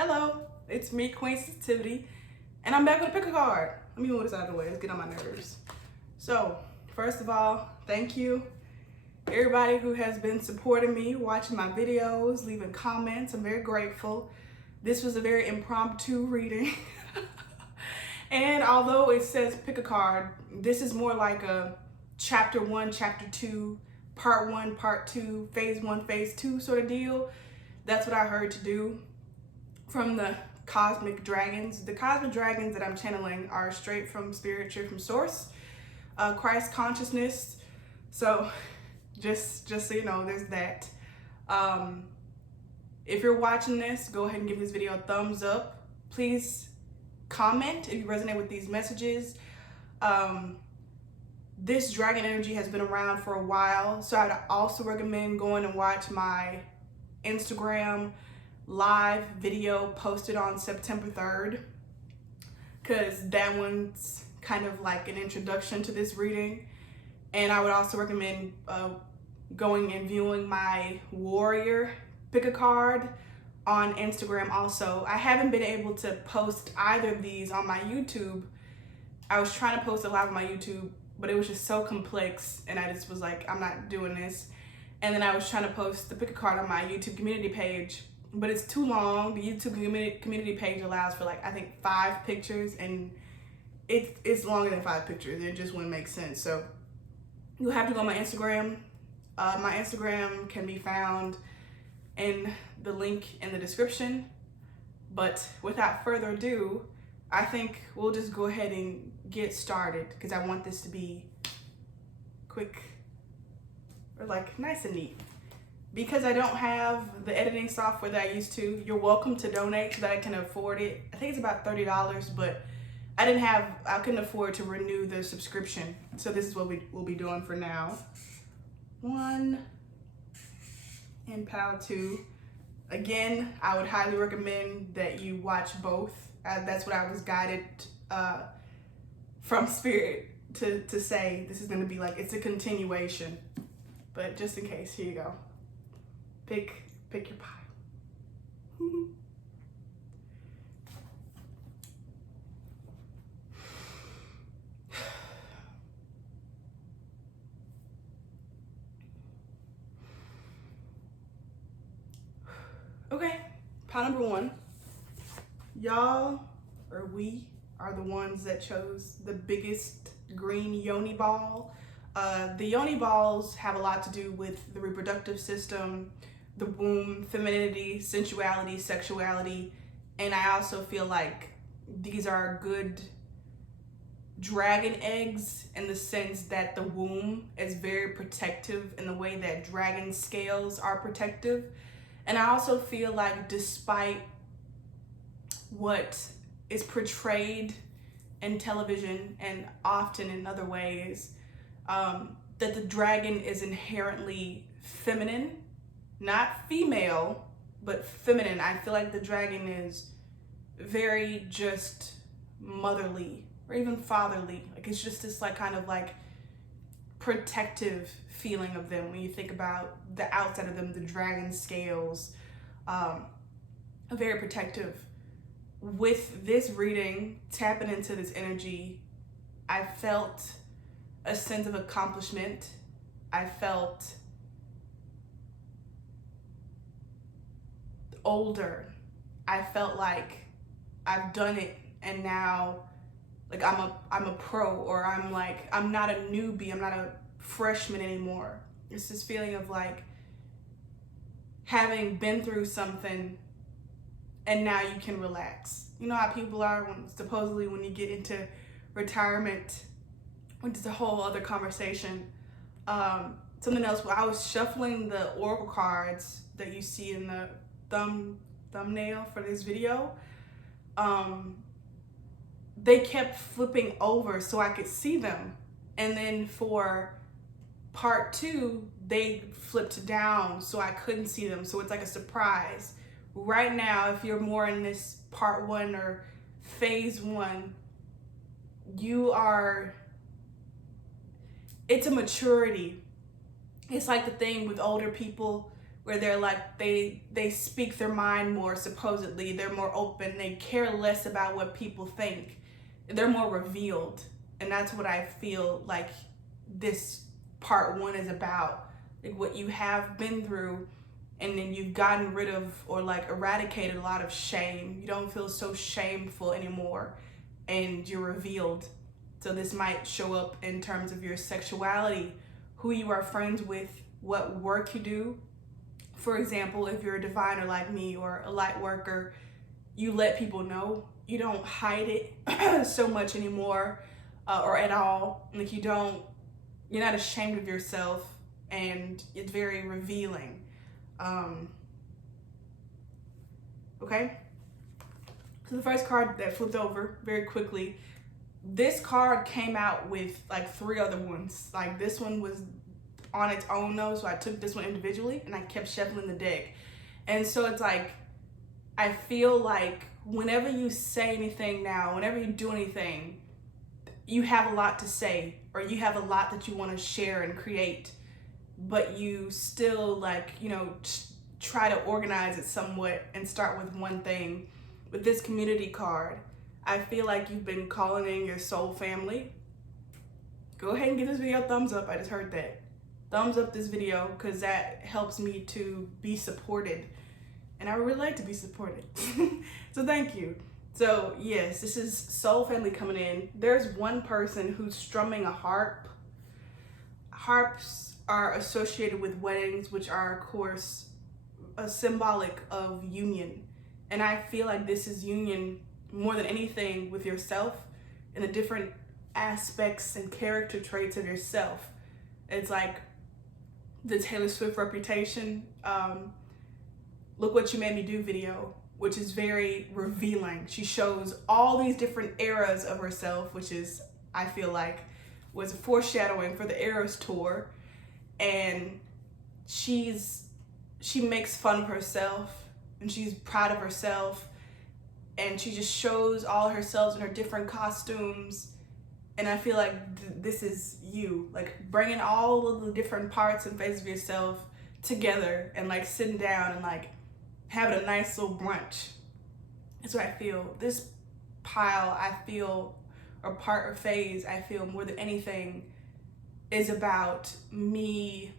Hello, it's me, Queen Sensitivity, and I'm back with a pick a card. Let me move this out of the way. Let's get on my nerves. So, first of all, thank you, everybody who has been supporting me, watching my videos, leaving comments. I'm very grateful. This was a very impromptu reading. And although it says pick a card, this is more like a chapter 1, chapter 2, part 1, part 2, phase 1, phase 2 sort of deal. That's what I heard to do from the cosmic dragons. The cosmic dragons that I'm channeling are straight from spirit, straight from source, Christ consciousness. So just so you know, there's that. If you're watching this, go ahead and give this video a thumbs up. Please comment if you resonate with these messages. This dragon energy has been around for a while, so I'd also recommend going and watch my Instagram live video posted on September 3rd, because that one's kind of like an introduction to this reading. And I would also recommend going and viewing my warrior pick a card on Instagram also. I haven't been able to post either of these on my YouTube. I was trying to post it live on my YouTube, but it was just so complex, and I just was like, I'm not doing this. And then I was trying to post the pick a card on my YouTube community page, but it's too long. The YouTube community page allows for like, I think 5 pictures, and it's longer than 5 pictures. It just wouldn't make sense. So you'll have to go on my Instagram. My Instagram can be found in the link in the description. But without further ado, I think we'll just go ahead and get started, because I want this to be quick, or like nice and neat. Because I don't have the editing software that I used to, you're welcome to donate so that I can afford it. I think it's about $30, but I couldn't afford to renew the subscription. So this is what we'll be doing for now. 1 and pile 2. Again, I would highly recommend that you watch both. That's what I was guided from spirit to say. This is going to be like, it's a continuation. But just in case, here you go. Pick your pie. Okay, pile number 1. Y'all, or we, are the ones that chose the biggest green yoni ball. The yoni balls have a lot to do with the reproductive system, the womb, femininity, sensuality, sexuality, and I also feel like these are good dragon eggs in the sense that the womb is very protective in the way that dragon scales are protective. And I also feel like despite what is portrayed in television and often in other ways, that the dragon is inherently feminine, not female, but feminine. I feel like the dragon is very just motherly or even fatherly. Like, it's just this like kind of like protective feeling of them when you think about the outside of them, the dragon scales, very protective. With this reading, tapping into this energy, I felt a sense of accomplishment. I felt older. I felt like I've done it, and now like I'm a pro, or I'm not a newbie, I'm not a freshman anymore. It's this feeling of like having been through something and now you can relax. You know how people are supposedly when you get into retirement, which is a whole other conversation. Something else, I was shuffling the oracle cards that you see in the thumbnail for this video. They kept flipping over so I could see them. And then for part 2, they flipped down so I couldn't see them. So it's like a surprise. Right now, if you're more in this part 1 or phase 1, it's a maturity. It's like the thing with older people where they're like, they speak their mind more, supposedly. They're more open. They care less about what people think. They're more revealed. And that's what I feel like this part 1 is about. Like what you have been through, and then you've gotten rid of or like eradicated a lot of shame. You don't feel so shameful anymore, and you're revealed. So this might show up in terms of your sexuality, who you are friends with, what work you do. For example, if you're a diviner like me or a light worker, you let people know. You don't hide it so much anymore, or at all. Like you're not ashamed of yourself, and it's very revealing. Okay? So the first card that flipped over very quickly, this card came out with like 3 other ones. Like this one was on its own though, so I took this one individually and I kept shuffling the deck. And so it's like, I feel like whenever you say anything now, whenever you do anything, you have a lot to say, or you have a lot that you want to share and create, but you still like, try to organize it somewhat and start with one thing. With this community card, I feel like you've been calling in your soul family. Go ahead and give this video a thumbs up. I just heard that. Thumbs up this video, because that helps me to be supported. And I would really like to be supported. So thank you. So yes, this is soul family coming in. There's one person who's strumming a harp. Harps are associated with weddings, which are of course a symbolic of union. And I feel like this is union more than anything with yourself and the different aspects and character traits of yourself. It's like the Taylor Swift Reputation, Look What You Made Me Do video, which is very revealing. She shows all these different eras of herself, which is, I feel like, was a foreshadowing for the Eras tour. And she makes fun of herself, and she's proud of herself, and she just shows all herself in her different costumes. And I feel like this is you, like bringing all of the different parts and phases of yourself together and like sitting down and like having a nice little brunch. That's what I feel. This pile, I feel, or part or phase, I feel more than anything is about me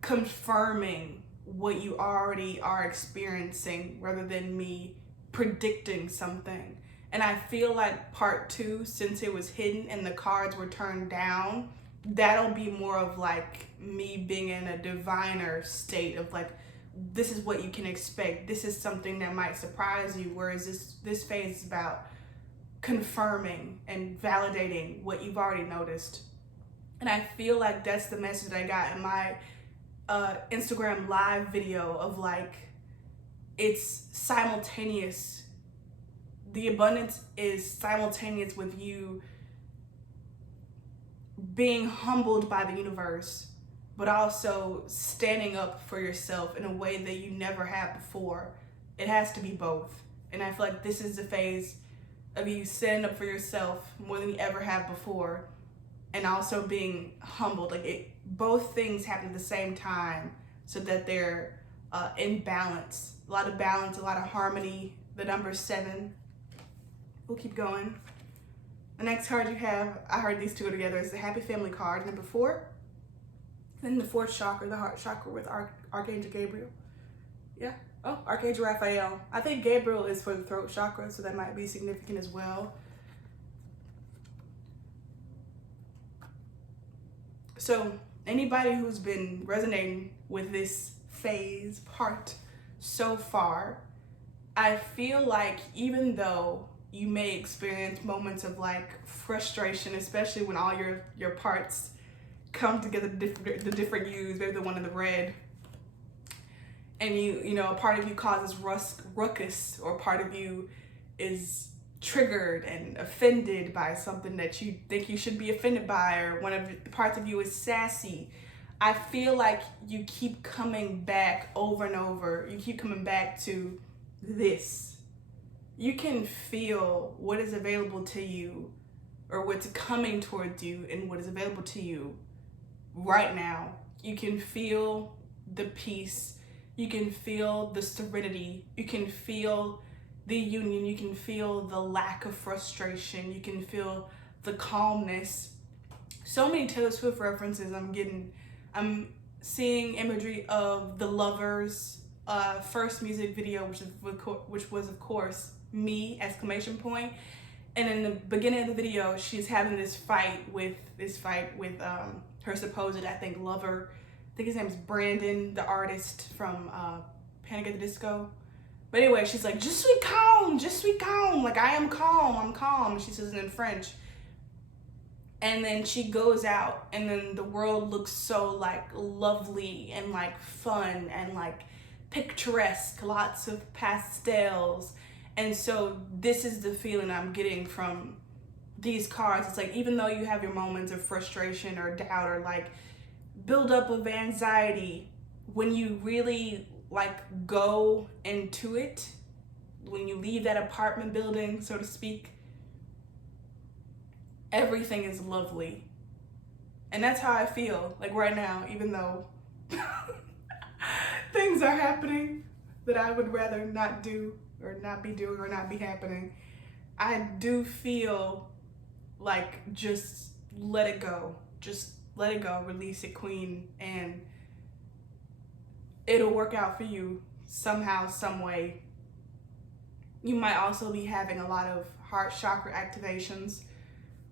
confirming what you already are experiencing rather than me predicting something. And I feel like part 2, since it was hidden and the cards were turned down, that'll be more of like me being in a diviner state of like, this is what you can expect. This is something that might surprise you. Whereas this phase is about confirming and validating what you've already noticed. And I feel like that's the message I got in my Instagram live video of like, it's simultaneous. The abundance is simultaneous with you being humbled by the universe, but also standing up for yourself in a way that you never have before. It has to be both. And I feel like this is the phase of you standing up for yourself more than you ever have before, and also being humbled. Like both things happen at the same time, so that they're in balance. A lot of balance, a lot of harmony. The number 7. We'll keep going. The next card you have, I heard these two go together, is the Happy Family card, number 4. Then the 4th chakra, the heart chakra with Archangel Gabriel. Yeah. Oh, Archangel Raphael. I think Gabriel is for the throat chakra, so that might be significant as well. So anybody who's been resonating with this phase part so far, I feel like even though you may experience moments of like frustration, especially when all your parts come together, the different yous, maybe the one in the red, and a part of you causes ruckus, or part of you is triggered and offended by something that you think you should be offended by, or one of the parts of you is sassy. I feel like you keep coming back over and over. You keep coming back to this. You can feel what is available to you, or what's coming towards you, and what is available to you right now. You can feel the peace. You can feel the serenity. You can feel the union. You can feel the lack of frustration. You can feel the calmness. So many Taylor Swift references I'm seeing imagery of the Lovers' first music video, which was of course me, exclamation point. And in the beginning of the video, she's having this fight with her supposed, I think, lover. I think his name is Brandon, the artist from Panic at the Disco. But anyway, she's like, je suis calme, like I am calm, I'm calm. She says it in French. And then she goes out, and then the world looks so like lovely and like fun and like picturesque, lots of pastels. And so this is the feeling I'm getting from these cards. It's like, even though you have your moments of frustration or doubt or like buildup of anxiety, when you really like go into it, when you leave that apartment building, so to speak, everything is lovely. And that's how I feel like right now, even though things are happening that I would rather not do or not be doing or not be happening. I do feel like just let it go. Just let it go. Release it, queen. And it'll work out for you somehow, some way. You might also be having a lot of heart chakra activations,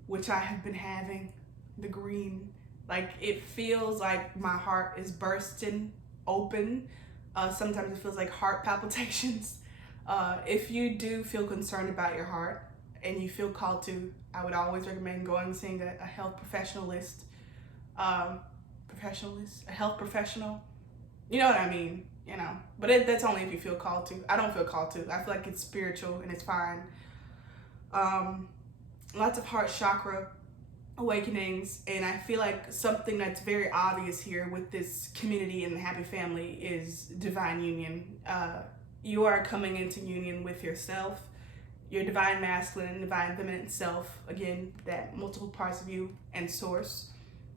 which I have been having. The green, like it feels like my heart is bursting open. Sometimes it feels like heart palpitations. If you do feel concerned about your heart and you feel called to, I would always recommend going and seeing a health professionalist, a health professional. You know what I mean, you know. But that's only if you feel called to. I don't feel called to. I feel like it's spiritual and it's fine. Lots of heart chakra awakenings, and I feel like something that's very obvious here with this community and the happy family is divine union. You are coming into union with yourself, your divine masculine and divine feminine self, again, that multiple parts of you and source,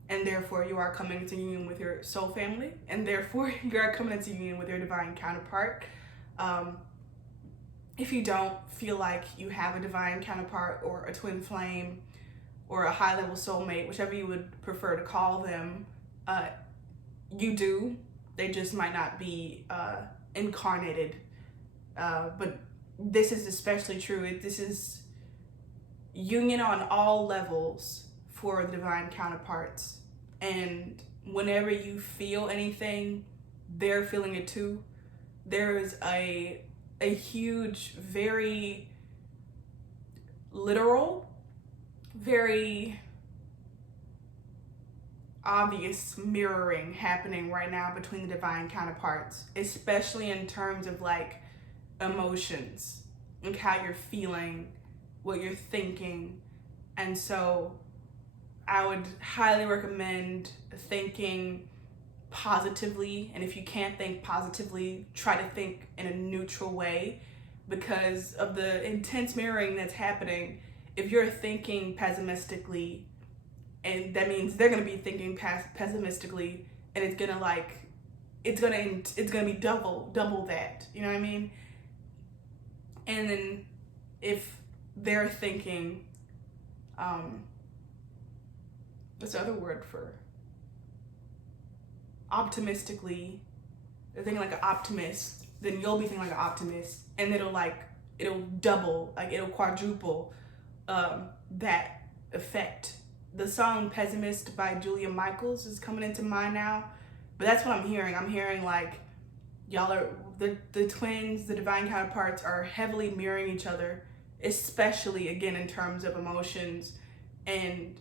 and therefore you are coming into union with your soul family, and therefore you are coming into union with your divine counterpart. If you don't feel like you have a divine counterpart or a twin flame or a high level soulmate, whichever you would prefer to call them, you do. They just might not be incarnated. But this is especially true. This is union on all levels for the divine counterparts. And whenever you feel anything, they're feeling it too. There is a huge, very literal, very obvious mirroring happening right now between the divine counterparts, especially in terms of like emotions, like how you're feeling, what you're thinking. And so I would highly recommend thinking positively, and if you can't think positively, try to think in a neutral way, because of the intense mirroring that's happening. If you're thinking pessimistically, and that means they're going to be thinking pessimistically, and it's gonna be double that, you know what I mean? And then if they're thinking what's the other word for optimistically, they're thinking like an optimist, then you'll be thinking like an optimist, and it'll double, like it'll quadruple that effect. The song Pessimist by Julia Michaels is coming into mind now, but that's what I'm hearing. I'm hearing like y'all are, the twins, the divine counterparts are heavily mirroring each other, especially again in terms of emotions. And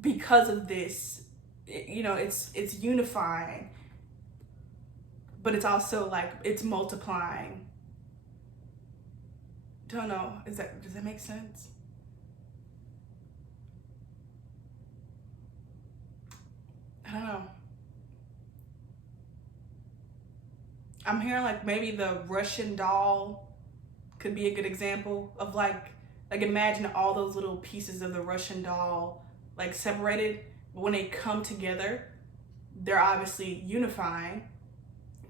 because of this, you know, it's unifying, but it's also like it's multiplying. Don't know, does that make sense? I don't know. I'm hearing like maybe the Russian doll could be a good example of like imagine all those little pieces of the Russian doll like separated, but when they come together, they're obviously unifying,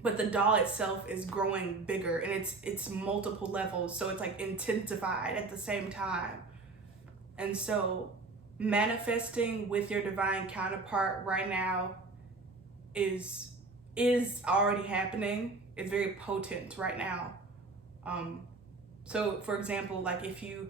but the doll itself is growing bigger, and it's multiple levels, so it's like intensified at the same time. And so manifesting with your divine counterpart right now is already happening. It's very potent right now. So for example, like if you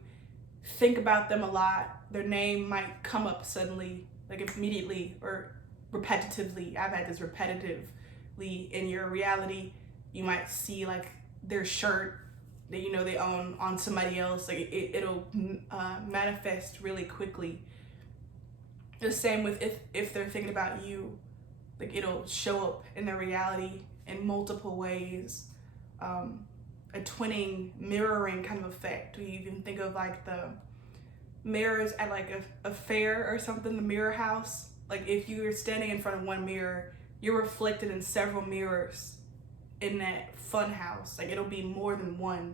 think about them a lot, their name might come up suddenly, like immediately or repetitively. I've had this repetitively in your reality. You might see like their shirt that you know they own on somebody else. Like it'll manifest really quickly. The same with if they're thinking about you, like it'll show up in their reality in multiple ways. A twinning, mirroring kind of effect. We even think of like the mirrors at like a fair or something, the mirror house. Like if you're standing in front of one mirror, you're reflected in several mirrors in that fun house. Like it'll be more than one,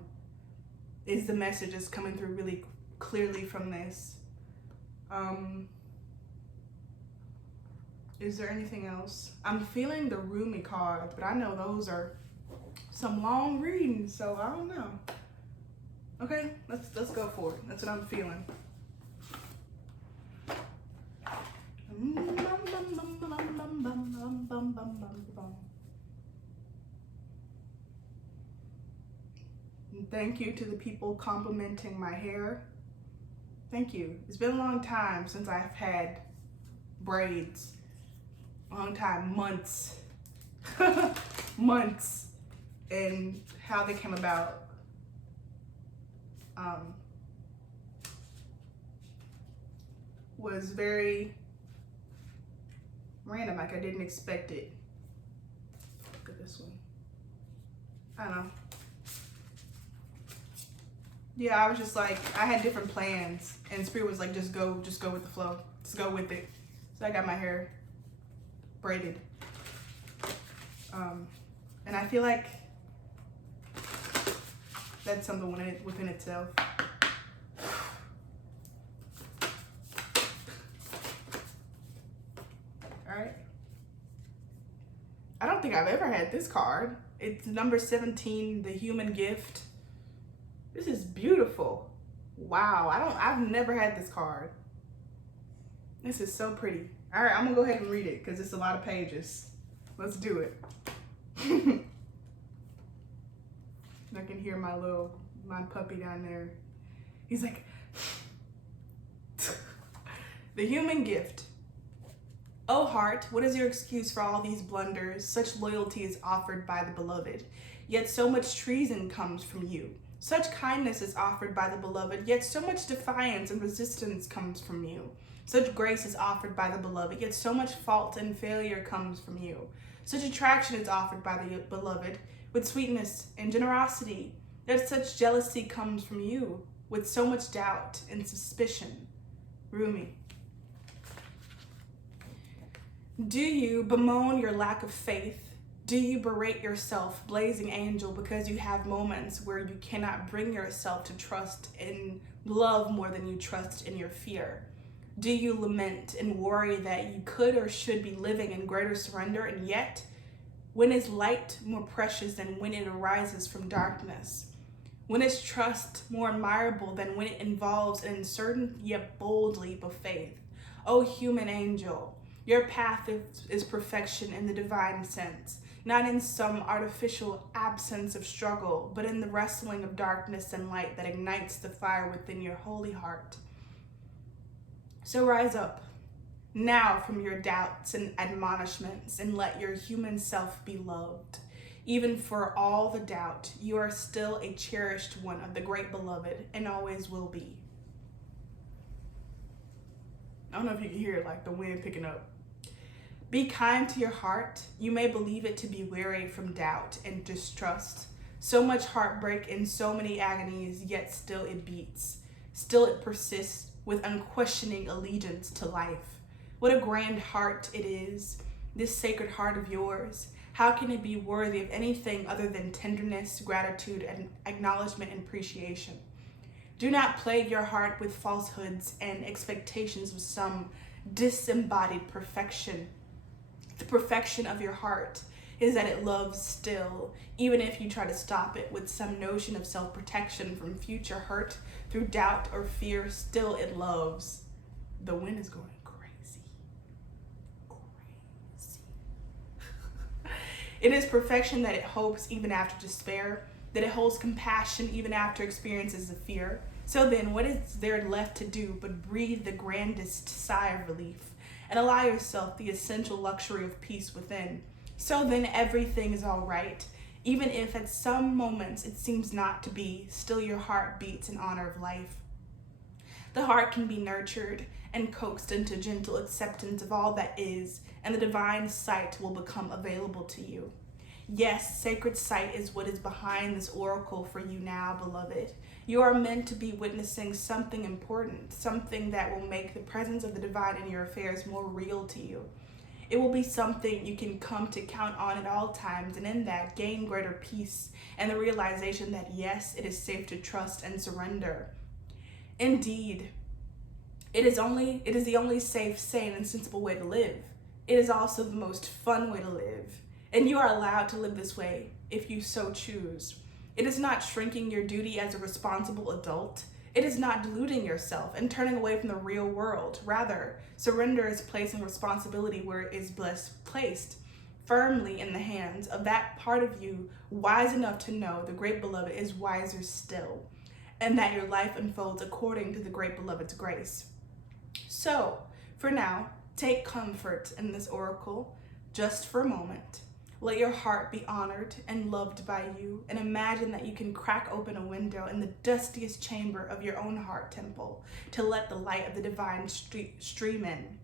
is the message that's coming through really clearly from this. Is there anything else? I'm feeling the Rumi cards, but I know those are some long reading, so I don't know. Okay, let's go for it. That's what I'm feeling. And thank you to the people complimenting my hair. Thank you. It's been a long time since I've had braids. A long time, months. Months. And how they came about. Was very random, like I didn't expect it. Look at this one. I don't know. Yeah, I was just like, I had different plans, and Spirit was like, just go with the flow. Just go with it. So I got my hair braided. And I feel like that's something within itself. All right. I don't think I've ever had this card. It's number 17, the human gift. This is beautiful. Wow, I've never had this card. This is so pretty. All right, I'm gonna go ahead and read it because it's a lot of pages. Let's do it. I can hear my puppy down there. He's like, the human gift. Oh heart, what is your excuse for all these blunders? Such loyalty is offered by the beloved, yet so much treason comes from you. Such kindness is offered by the beloved, yet so much defiance and resistance comes from you. Such grace is offered by the beloved, yet so much fault and failure comes from you. Such attraction is offered by the beloved, with sweetness and generosity, yet such jealousy comes from you, with so much doubt and suspicion. Rumi. Do you bemoan your lack of faith? Do you berate yourself, blazing angel, because you have moments where you cannot bring yourself to trust in love more than you trust in your fear? Do you lament and worry that you could or should be living in greater surrender, and yet, when is light more precious than when it arises from darkness? When is trust more admirable than when it involves an uncertain yet bold leap of faith? O human angel, your path is perfection in the divine sense, not in some artificial absence of struggle, but in the wrestling of darkness and light that ignites the fire within your holy heart. So rise up now from your doubts and admonishments, and let your human self be loved. Even for all the doubt, you are still a cherished one of the great beloved, and always will be. I don't know if you can hear it, like the wind picking up. Be kind to your heart. You may believe it to be weary from doubt and distrust. So much heartbreak and so many agonies, yet still it beats. Still it persists with unquestioning allegiance to life. What a grand heart it is, this sacred heart of yours. How can it be worthy of anything other than tenderness, gratitude, and acknowledgement and appreciation? Do not plague your heart with falsehoods and expectations of some disembodied perfection. The perfection of your heart is that it loves still, even if you try to stop it with some notion of self-protection from future hurt through doubt or fear, still it loves. The wind is going crazy. It is perfection that it hopes even after despair, that it holds compassion even after experiences of fear. So then, what is there left to do but breathe the grandest sigh of relief and allow yourself the essential luxury of peace within? So then everything is all right, even if at some moments it seems not to be, still your heart beats in honor of life. The heart can be nurtured and coaxed into gentle acceptance of all that is, and the divine sight will become available to you. Yes, sacred sight is what is behind this oracle for you now, beloved. You are meant to be witnessing something important, something that will make the presence of the divine in your affairs more real to you. It will be something you can come to count on at all times, and in that gain greater peace and the realization that yes, it is safe to trust and surrender. Indeed, it is the only safe, sane, and sensible way to live. It is also the most fun way to live, and you are allowed to live this way if you so choose. It is not shrinking your duty as a responsible adult. It is not deluding yourself and turning away from the real world. Rather, surrender is placing responsibility where it is placed, firmly in the hands of that part of you wise enough to know the great beloved is wiser still, and that your life unfolds according to the great beloved's grace. So, for now, take comfort in this oracle just for a moment. Let your heart be honored and loved by you, and imagine that you can crack open a window in the dustiest chamber of your own heart temple to let the light of the divine stream in.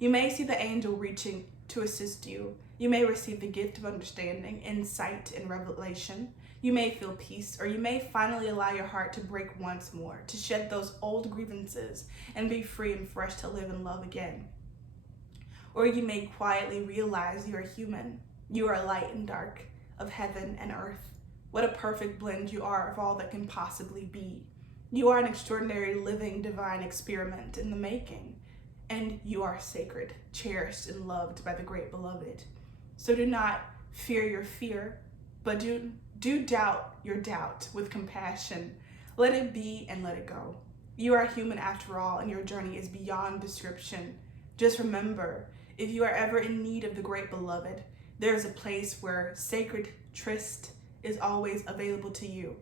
You may see the angel reaching to assist you. You may receive the gift of understanding, insight, and revelation. You may feel peace, or you may finally allow your heart to break once more, to shed those old grievances and be free and fresh to live and love again. Or you may quietly realize you are human. You are light and dark, of heaven and earth. What a perfect blend you are of all that can possibly be. You are an extraordinary living divine experiment in the making, and you are sacred, cherished, and loved by the great beloved. So do not fear your fear, but do doubt your doubt with compassion. Let it be and let it go. You are human after all, and your journey is beyond description. Just remember, if you are ever in need of the great beloved, there is a place where sacred tryst is always available to you,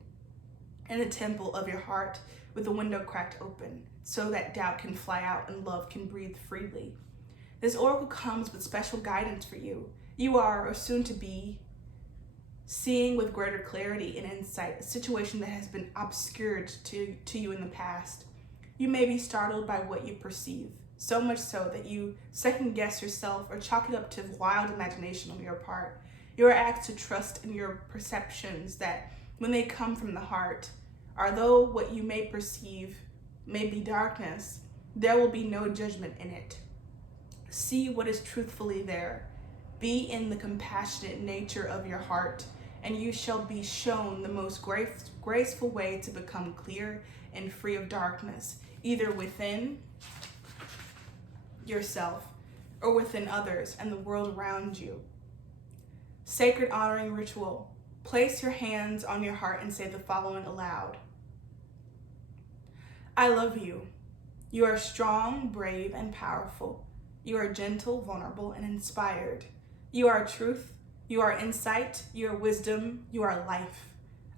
in the temple of your heart with the window cracked open so that doubt can fly out and love can breathe freely. This oracle comes with special guidance for you. You are, or soon to be, seeing with greater clarity and insight a situation that has been obscured to you in the past. You may be startled by what you perceive, so much so that you second guess yourself or chalk it up to wild imagination on your part. You are asked to trust in your perceptions that when they come from the heart, although what you may perceive may be darkness, there will be no judgment in it. See what is truthfully there. Be in the compassionate nature of your heart, and you shall be shown the most graceful way to become clear and free of darkness, either within yourself or within others and the world around you. Sacred honoring ritual. Place your hands on your heart and say the following aloud. I love you. You are strong, brave, and powerful. You are gentle, vulnerable, and inspired. You are truth. You are insight. You are wisdom. You are life.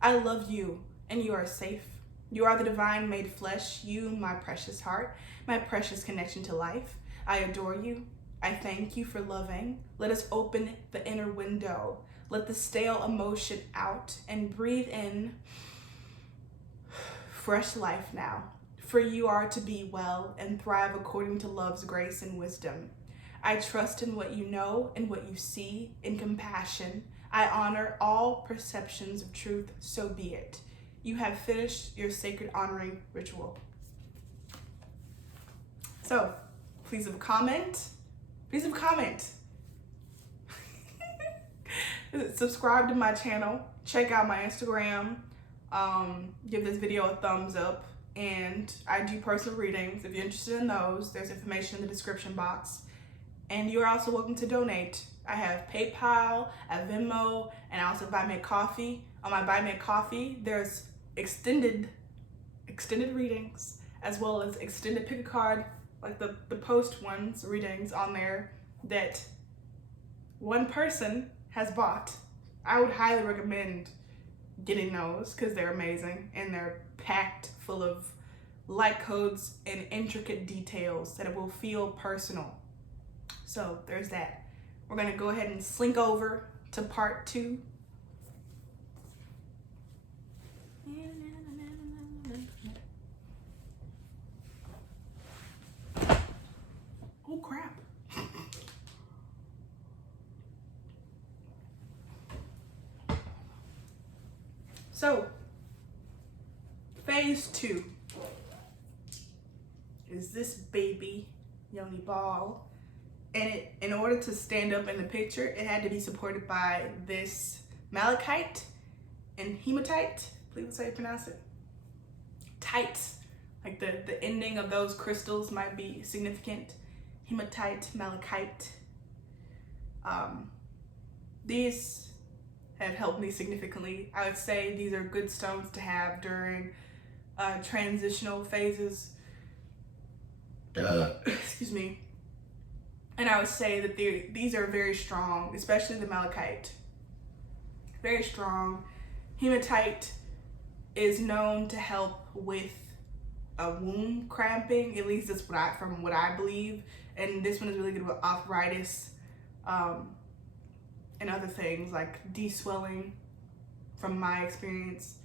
I love you, and you are safe. You are the divine made flesh. You, my precious heart, my precious connection to life. I adore you. I thank you for loving. Let us open the inner window. Let the stale emotion out and breathe in fresh life now. For you are to be well and thrive according to love's grace and wisdom. I trust in what you know and what you see in compassion. I honor all perceptions of truth, so be it. You have finished your sacred honoring ritual. So, please leave a comment. Please leave a comment. Subscribe to my channel. Check out my Instagram. Give this video a thumbs up. And I do personal readings. If you're interested in those, there's information in the description box. And you're also welcome to donate I have PayPal, I have Venmo, and I also buy me a coffee. On my buy me a coffee, there's extended readings, as well as extended pick a card, like the post ones readings on there that one person has bought. I would highly recommend getting those because they're amazing and they're packed full of light codes and intricate details that it will feel personal. So there's that. We're gonna go ahead and slink over to part 2. Oh crap. So, phase 2 is this baby yoni ball. And in order to stand up in the picture, it had to be supported by this malachite and hematite. I believe that's how you pronounce it. Tight. Like the ending of those crystals might be significant. Hematite, malachite. These have helped me significantly. I would say these are good stones to have during transitional phases. Excuse me. And I would say that these are very strong, especially the malachite. Very strong. Hematite is known to help with womb cramping. At least that's from what I believe. And this one is really good with arthritis and other things like de-swelling from my experience,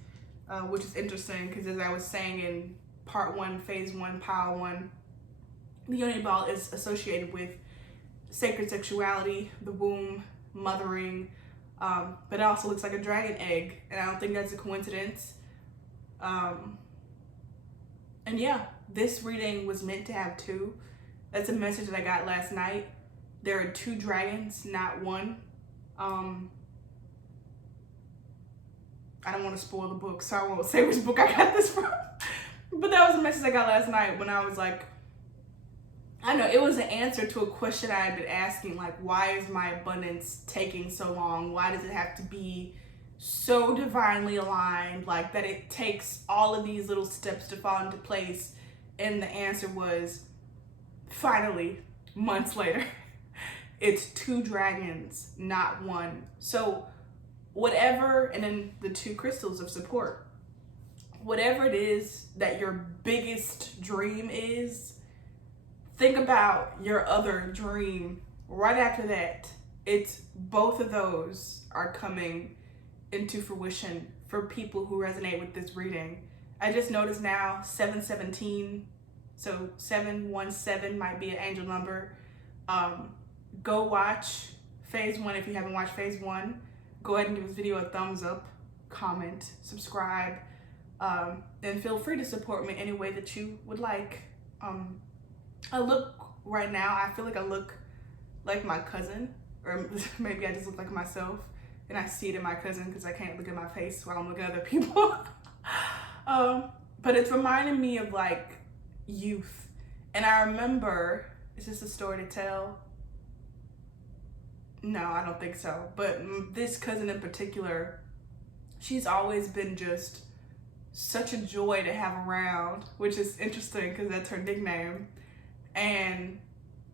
which is interesting because as I was saying in part 1, phase 1, pile 1, the yoni ball is associated with sacred sexuality, the womb, mothering, but it also looks like a dragon egg, and I don't think that's a coincidence. And yeah, this reading was meant to have 2. That's a message that I got last night. There are 2 dragons, not 1. I don't want to spoil the book, so I won't say which book I got this from. But that was a message I got last night when I was like, I know it was an answer to a question I had been asking, like, why is my abundance taking so long? Why does it have to be so divinely aligned, like that it takes all of these little steps to fall into place? And the answer was, finally, months later, it's 2 dragons, not 1. So whatever, and then the 2 crystals of support, whatever it is that your biggest dream is, think about your other dream right after that. It's both of those are coming into fruition for people who resonate with this reading. I just noticed now 717, so 717 might be an angel number. Go watch phase 1 if you haven't watched phase 1. Go ahead and give this video a thumbs up, comment, subscribe, and feel free to support me any way that you would like. I look right now, I feel like I look like my cousin, or maybe I just look like myself, and I see it in my cousin because I can't look at my face while I'm looking at other people. But it's reminding me of like youth. And I remember, is this a story to tell? No, I don't think so. But this cousin in particular, she's always been just such a joy to have around, which is interesting because that's her nickname. And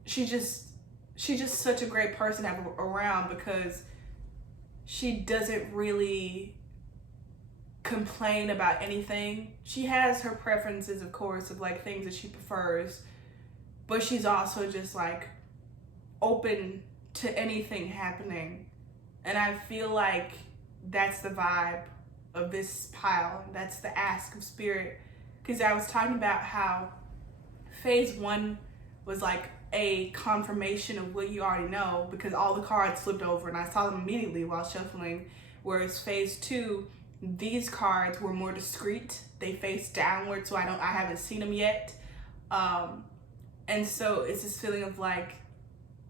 she's just such a great person to have around because she doesn't really complain about anything. She has her preferences, of course, of like things that she prefers, but she's also just like open to anything happening. And I feel like that's the vibe of this pile. That's the ask of spirit. Because I was talking about how phase 1 was like a confirmation of what you already know because all the cards flipped over and I saw them immediately while shuffling. Whereas phase 2, these cards were more discreet. They face downward, so I haven't seen them yet. And so it's this feeling of like,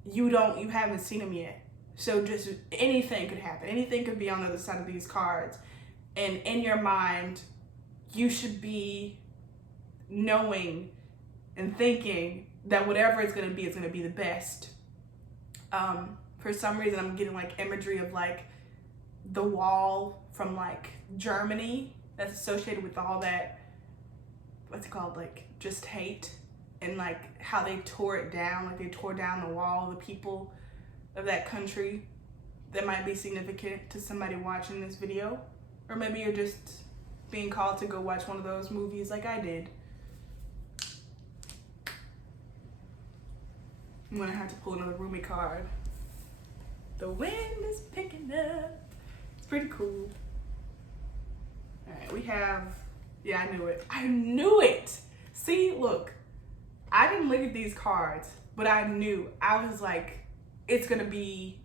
you haven't seen them yet. So just anything could happen. Anything could be on the other side of these cards. And in your mind, you should be knowing and thinking that whatever it's going to be is going to be the best For some reason, I'm getting like imagery of like the wall from like Germany that's associated with all that, what's it called, like just hate, and like how they tore it down, like they tore down the wall, the people of that country. That might be significant to somebody watching this video. Or maybe you're just being called to go watch one of those movies like I did. I'm gonna have to pull another Rumi card. The wind is picking up. It's pretty cool. All right, we have, yeah, I knew it. I knew it. See, look, I didn't look at these cards, but I knew. I was like, it's gonna be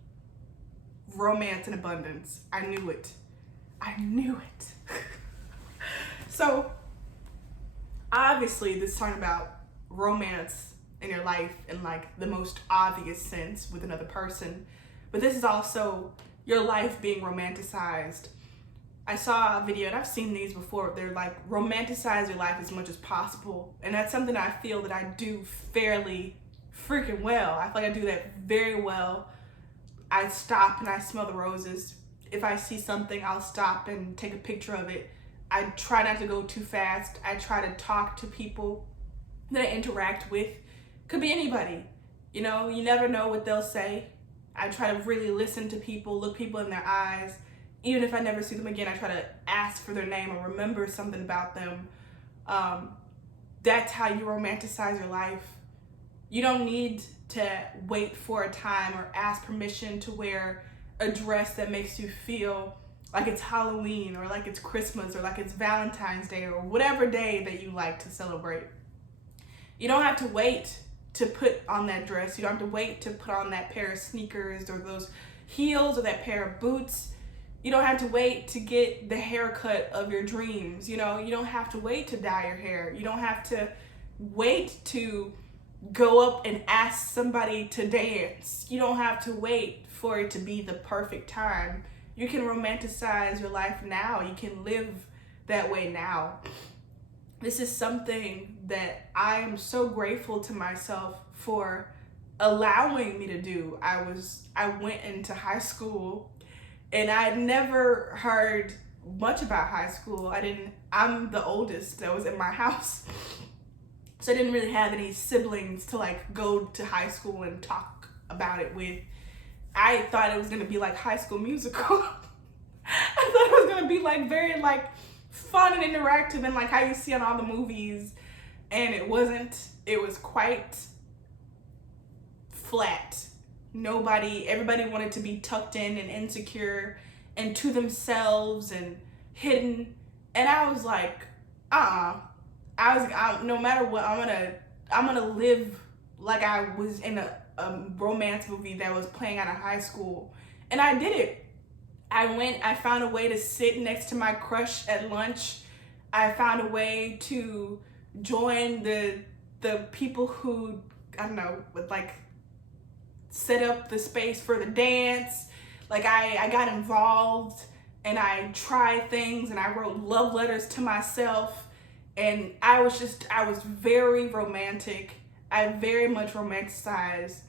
romance and abundance. I knew it. I knew it. So, obviously, this is talking about romance in your life in like the most obvious sense with another person. But this is also your life being romanticized. I saw a video, and I've seen these before. They're like, romanticize your life as much as possible. And that's something I feel that I do fairly freaking well. I feel like I do that very well. I stop and I smell the roses. If I see something, I'll stop and take a picture of it. I try not to go too fast. I try to talk to people that I interact with. Could be anybody. You know, you never know what they'll say. I try to really listen to people, look people in their eyes. Even if I never see them again, I try to ask for their name or remember something about them. That's how you romanticize your life. You don't need to wait for a time or ask permission to wear a dress that makes you feel like it's Halloween or like it's Christmas or like it's Valentine's Day or whatever day that you like to celebrate. You don't have to wait to put on that dress. You don't have to wait to put on that pair of sneakers or those heels or that pair of boots. You don't have to wait to get the haircut of your dreams. You know, you don't have to wait to dye your hair. You don't have to wait to go up and ask somebody to dance. You don't have to wait for it to be the perfect time. You can romanticize your life now. You can live that way now. This is something that I am so grateful to myself for allowing me to do. I went into high school and I had never heard much about high school. I'm the oldest that was in my house. So I didn't really have any siblings to like go to high school and talk about it with. I thought it was gonna be like High School Musical. I thought it was gonna be like very like fun and interactive and like how you see on all the movies. And it wasn't. It was quite flat. Everybody wanted to be tucked in and insecure and to themselves and hidden. And I was like, no matter what, I'm gonna live like I was in a romance movie that was playing out of high school. And I did it. I found a way to sit next to my crush at lunch. I found a way to join the people who, I don't know, would like set up the space for the dance. Like I got involved and I tried things and I wrote love letters to myself. And I was very romantic. I very much romanticized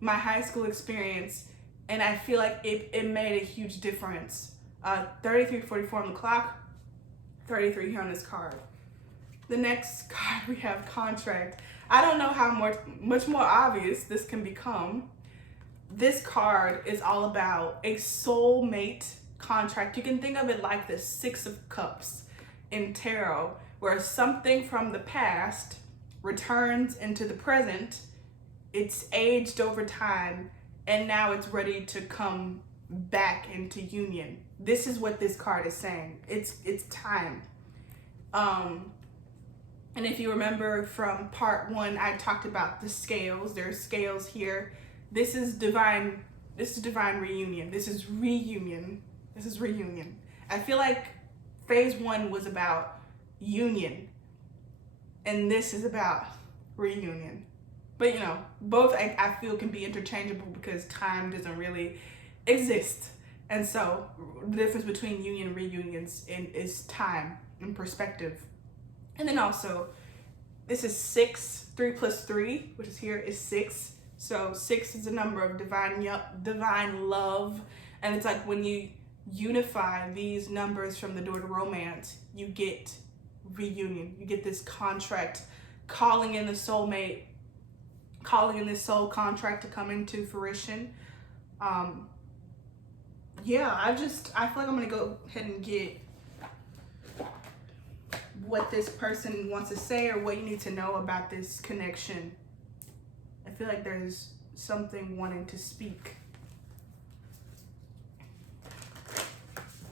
my high school experience, and I feel like it made a huge difference. 33:44 on the clock, 33 here on this card. The next card we have contract. I don't know how much more obvious this can become. This card is all about a soulmate contract. You can think of it like the Six of Cups in tarot, where something from the past returns into the present. It's aged over time, and now it's ready to come back into union. This is what this card is saying. It's time. And if you remember from part 1, I talked about the scales. There are scales here. This is divine reunion. This is reunion. I feel like phase 1 was about union, and this is about reunion. But you know, both I feel can be interchangeable because time doesn't really exist. And so the difference between union and reunions is time and perspective. And then also, this is 6, 3 plus 3, which is here, is 6. So 6 is a number of divine love, and it's like when you unify these numbers from the door to romance, you get reunion. You get this contract, calling in the soulmate, calling in this soul contract to come into fruition. Yeah, I feel like I'm gonna go ahead and get what this person wants to say or what you need to know about this connection. I feel like there's something wanting to speak.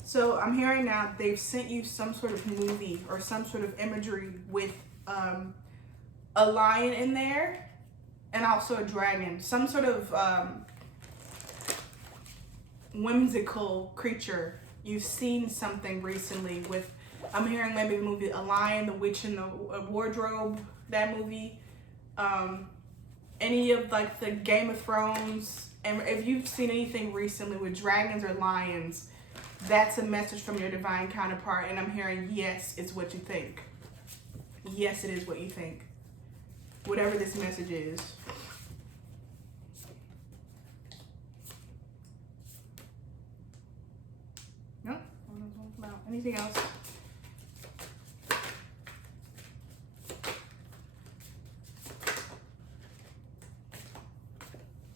So I'm hearing now they've sent you some sort of movie or some sort of imagery with a lion in there and also a dragon. Some sort of whimsical creature. You've seen something recently with, I'm hearing maybe the movie A Lion, The Witch in the Wardrobe, that movie. Any of like the Game of Thrones. And if you've seen anything recently with dragons or lions, that's a message from your divine counterpart. And I'm hearing, yes, it's what you think. Yes, it is what you think. Whatever this message is. No, I don't know about anything else.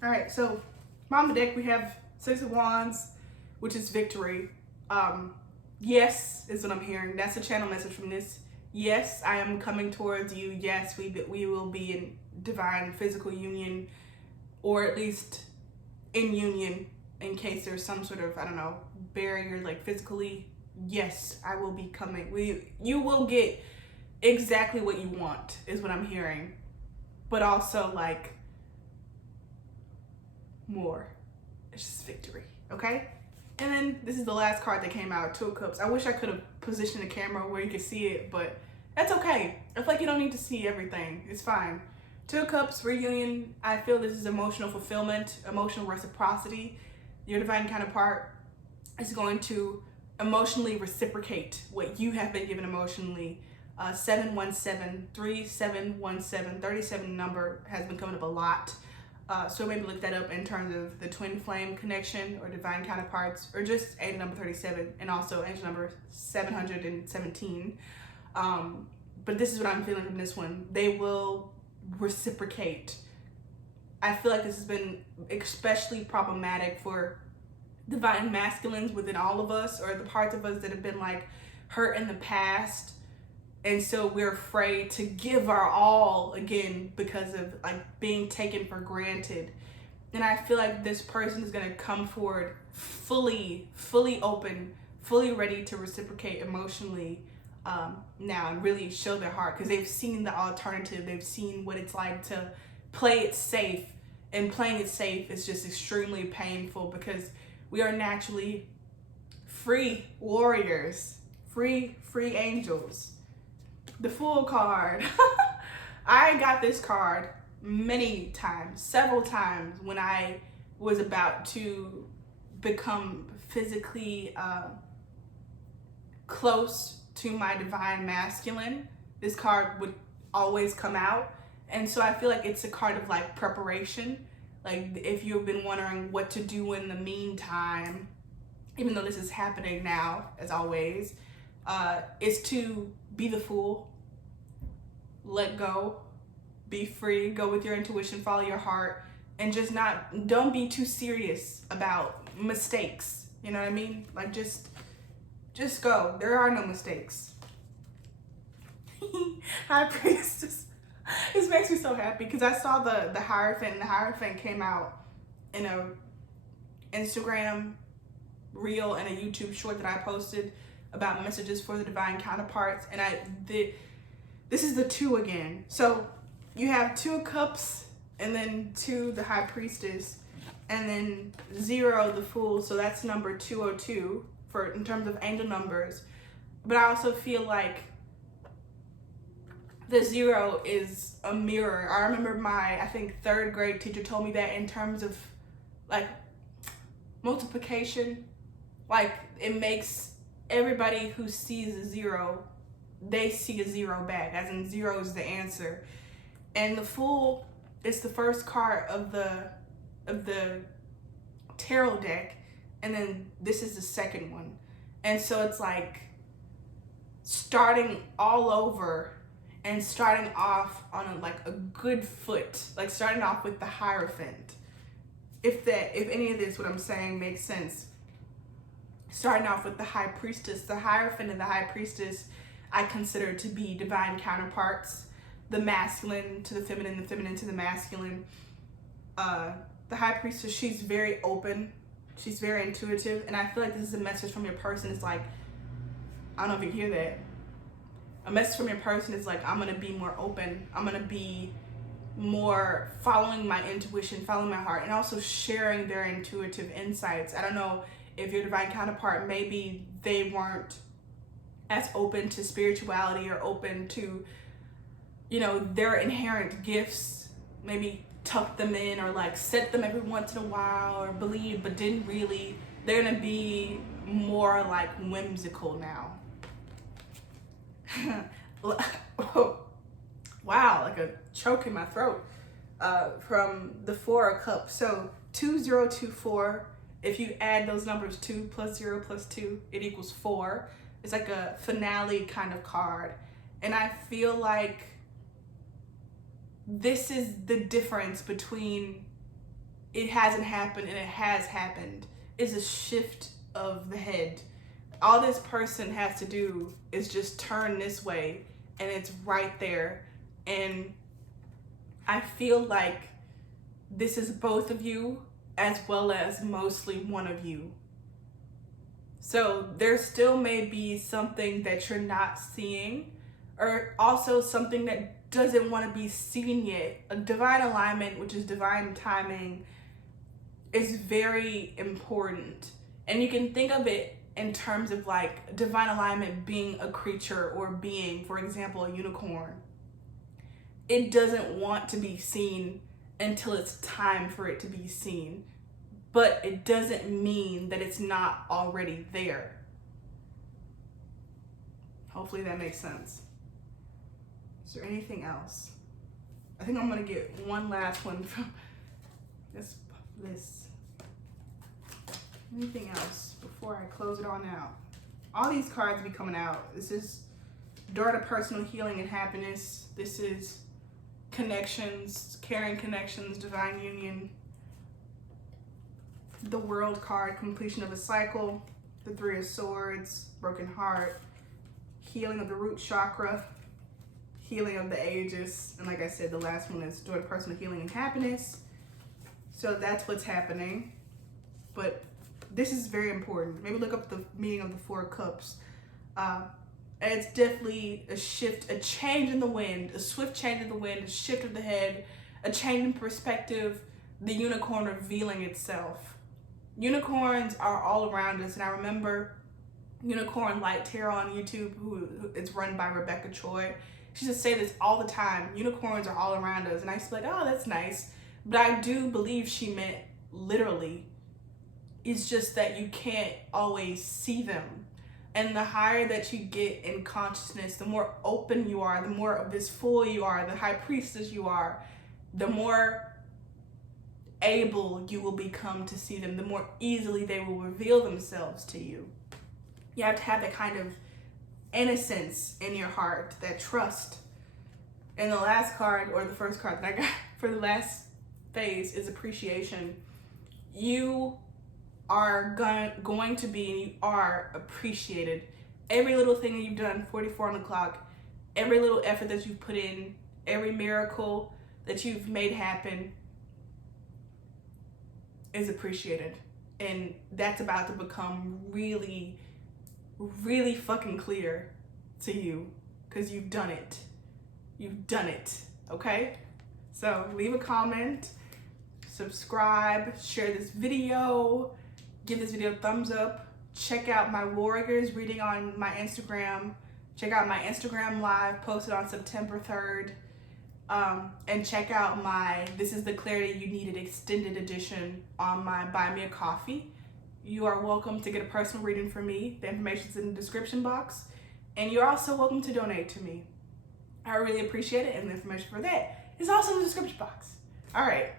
All right, so on the deck we have 6 of Wands, which is victory. Yes is what I'm hearing. That's a channel message from this. Yes, I am coming towards you. Yes, we will be in divine physical union, or at least in union in case there's some sort of, I don't know, barrier like physically. Yes, I will be coming. You will get exactly what you want is what I'm hearing. But also like more. It's just victory, okay? And then this is the last card that came out, 2 of Cups. I wish I could have positioned the camera where you could see it, but that's okay. I feel like you don't need to see everything. It's fine. 2 of Cups, reunion. I feel this is emotional fulfillment, emotional reciprocity. Your divine counterpart is going to emotionally reciprocate what you have been given emotionally. 717, 3717, 37 number has been coming up a lot. So maybe look that up in terms of the twin flame connection or divine counterparts, or just angel number 37 and also angel number 717. But this is what I'm feeling from this one. They will reciprocate. I feel like this has been especially problematic for divine masculines within all of us, or the parts of us that have been like hurt in the past. And so we're afraid to give our all again because of like being taken for granted. And I feel like this person is going to come forward fully open, fully ready to reciprocate emotionally now and really show their heart, because they've seen the alternative. They've seen what it's like to play it safe, and playing it safe is just extremely painful because we are naturally free warriors, free angels. The Fool card. I got this card many times, several times, when I was about to become physically close to my divine masculine. This card would always come out. And so I feel like it's a card of like preparation. Like if you've been wondering what to do in the meantime, even though this is happening now, as always, is to be the fool. Let go, be free, go with your intuition, follow your heart, and don't be too serious about mistakes. You know what I mean? Like just go. There are no mistakes. High Priestess. This makes me so happy because I saw the Hierophant, and the Hierophant came out in a Instagram reel and a YouTube short that I posted about messages for the divine counterparts, and this is the 2 again. So you have 2 of Cups, and then 2, the High Priestess, and then 0, the Fool. So that's number 202 in terms of angel numbers. But I also feel like the 0 is a mirror. I remember my, I think 3rd grade teacher told me that in terms of like multiplication, like it makes everybody who sees a 0, they see a 0 back, as in 0 is the answer. And the Fool it's the first card of the tarot deck, and then this is the second one. And so it's like starting all over and starting off on a good foot, like starting off with the Hierophant. If any of this, what I'm saying, makes sense. Starting off with the High Priestess. The Hierophant and the High Priestess I consider to be divine counterparts. The masculine to the feminine to the masculine. The High Priestess, she's very open. She's very intuitive. And I feel like this is a message from your person. It's like, I don't know if you hear that. A message from your person is like, I'm going to be more open. I'm going to be more following my intuition, following my heart, and also sharing their intuitive insights. I don't know if your divine counterpart, maybe they weren't as open to spirituality or open to, their inherent gifts, maybe tuck them in or like set them every once in a while or believe, but didn't really. They're going to be more like whimsical now. Wow, like a choke in my throat from the 4 of Cups. So 2024, if you add those numbers, 2 plus 0 plus 2, it equals 4. It's like a finale kind of card. And I feel like this is the difference between it hasn't happened and it has happened, is a shift of the head. All this person has to do is just turn this way and it's right there. And I feel like this is both of you as well as mostly one of you. So there still may be something that you're not seeing, or also something that doesn't want to be seen yet. A divine alignment, which is divine timing, is very important. And you can think of it in terms of like divine alignment being a creature or being, for example, a unicorn. It doesn't want to be seen until it's time for it to be seen. But it doesn't mean that it's not already there. Hopefully that makes sense. Is there anything else? I think I'm gonna get one last one from this. Anything else before I close it on out? All these cards be coming out. This is door to personal healing and happiness. This is connections, caring connections, divine union. The World card, completion of a cycle. The 3 of Swords, broken heart, healing of the root chakra, healing of the ages, and like I said, the last one is door to personal healing and happiness. So that's what's happening. But this is very important. Maybe look up the meaning of the 4 of Cups. And it's definitely a shift, a change in the wind, a swift change in the wind, a shift of the head, a change in perspective, the unicorn revealing itself. Unicorns are all around us, and I remember Unicorn Light Tarot on YouTube, who it's run by Rebecca Choi. She used to say this all the time. Unicorns are all around us, and I used to be like, oh, that's nice. But I do believe she meant literally. It's just that you can't always see them. And the higher that you get in consciousness, the more open you are, the more of this fool you are, the high priestess you are, the more able you will become to see them, the more easily they will reveal themselves to you. You have to have that kind of innocence in your heart, that trust. And the last card, or the first card that I got for the last phase, is appreciation. You are going to be, and you are appreciated. Every little thing that you've done, 44 on the clock, every little effort that you've put in, every miracle that you've made happen is appreciated. And that's about to become really, really fucking clear to you, because you've done it. You've done it, okay? So leave a comment, subscribe, share this video, give this video a thumbs up, check out my Warriors reading on my Instagram, check out my Instagram live posted on September 3rd, and check out my This is the Clarity You Needed extended edition on my Buy Me a Coffee. You are welcome to get a personal reading from me. The information's in the description box. And you're also welcome to donate to me. I really appreciate it, and the information for that is also in the description box. All right.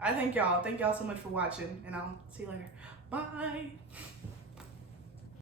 I thank y'all. Thank y'all so much for watching, and I'll see you later. Bye.